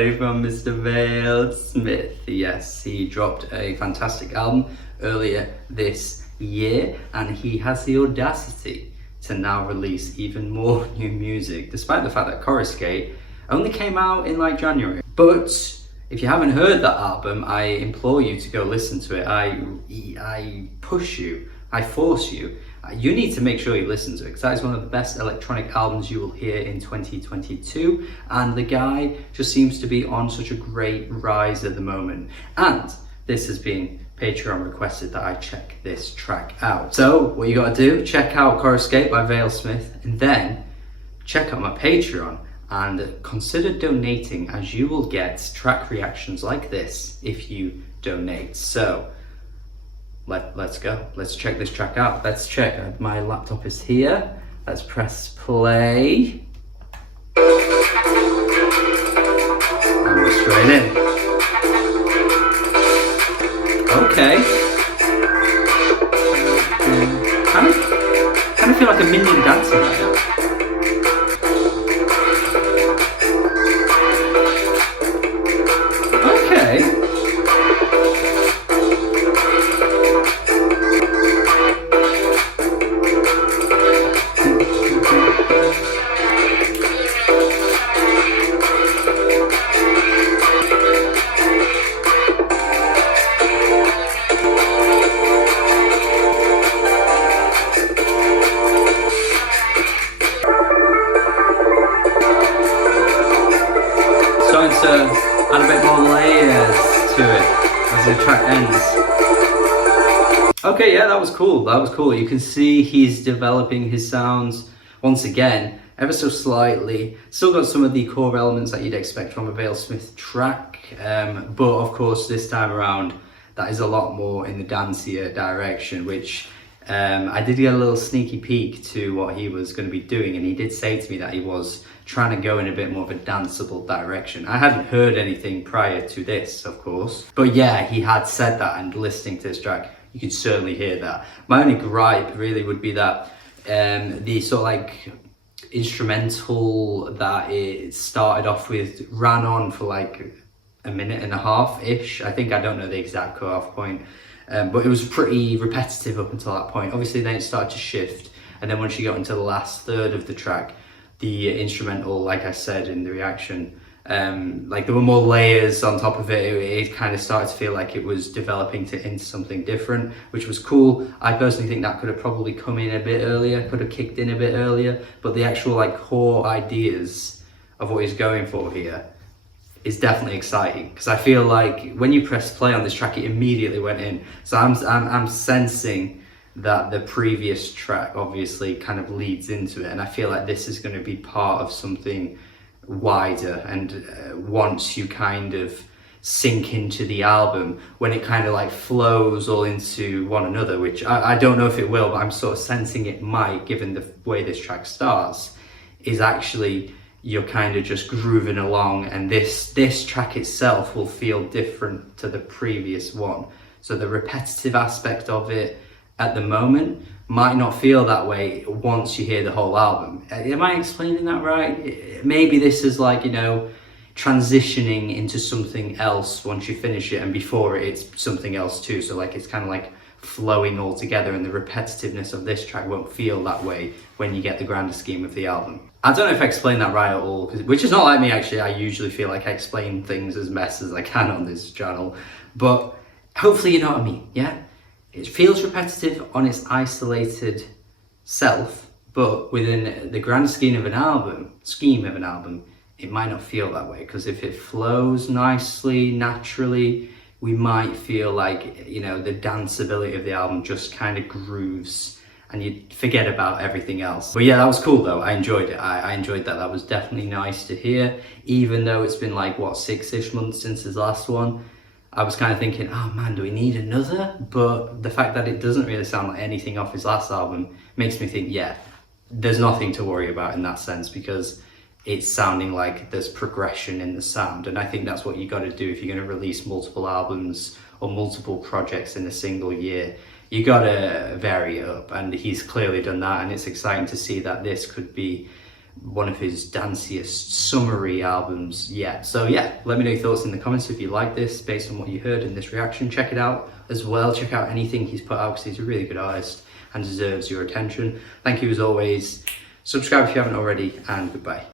already from Mr. Vale-Smith. Yes, he dropped a fantastic album earlier this year, and he has the audacity to now release even more new music, despite the fact that Coruscate only came out in like January. But if you haven't heard that album, I implore you to go listen to it. I push you, I force you. You need to make sure you listen to it, because that is one of the best electronic albums you will hear in 2022, and the guy just seems to be on such a great rise at the moment. And this has been Patreon requested that I check this track out. So what you gotta do, check out Coruscate by Vale-Smith, and then check out my Patreon and consider donating, as you will get track reactions like this if you donate. So let's go. Let's check this track out. Let's check. My laptop is here. Let's press play. And we're straight in. Okay. Kind of feel like a minion dancing right now. To add a bit more layers to it as the track ends. Okay, yeah, that was cool. That was cool. You can see he's developing his sounds once again, ever so slightly. Still got some of the core elements that you'd expect from a Vale-Smith track, but of course this time around that is a lot more in the dancier direction, which I did get a little sneaky peek to what he was going to be doing, and he did say to me that he was trying to go in a bit more of a danceable direction. I hadn't heard anything prior to this, of course, but yeah, he had said that, and listening to this track, you could certainly hear that. My only gripe really would be that the sort of like instrumental that it started off with ran on for like a minute and a half-ish. I don't know the exact cut-off point, but it was pretty repetitive up until that point. Obviously then it started to shift, and then once you got into the last third of the track, the instrumental, like I said in the reaction, like there were more layers on top of it. It kind of started to feel like it was developing into something different, which was cool. I personally think that could have probably come in a bit earlier, could have kicked in a bit earlier, but the actual like core ideas of what he's going for here is definitely exciting, because I feel like when you press play on this track, it immediately went in. So I'm sensing that the previous track obviously kind of leads into it, and I feel like this is going to be part of something wider. And once you kind of sink into the album, when it kind of like flows all into one another, which I don't know if it will, but I'm sort of sensing it might, given the way this track starts, is actually you're kind of just grooving along, and this track itself will feel different to the previous one. So the repetitive aspect of it at the moment might not feel that way once you hear the whole album. Am I explaining that right? Maybe this is like, you know, transitioning into something else once you finish it, and before it, it's something else too. So like it's kind of like flowing all together, and the repetitiveness of this track won't feel that way when you get the grander scheme of the album. I don't know if I explained that right at all, which is not like me actually. I usually feel like I explain things as best as I can on this channel, but hopefully you know what I mean, yeah? It feels repetitive on its isolated self, but within the grand scheme of an album, it might not feel that way, because if it flows nicely, naturally, we might feel like, you know, the danceability of the album just kind of grooves and you forget about everything else. But yeah, that was cool though. I enjoyed it. I enjoyed that. That was definitely nice to hear, even though it's been like, what, 6-ish months since his last one. I was kind of thinking, oh man, do we need another? But the fact that it doesn't really sound like anything off his last album makes me think, yeah, there's nothing to worry about in that sense, because it's sounding like there's progression in the sound. And I think that's what you got to do if you're going to release multiple albums or multiple projects in a single year. You got to vary it up, and he's clearly done that, and it's exciting to see that this could be one of his danciest, summery albums yet. So yeah, let me know your thoughts in the comments if you like this, based on what you heard in this reaction. Check it out as well. Check out anything he's put out, because he's a really good artist and deserves your attention. Thank you as always. Subscribe if you haven't already, and goodbye.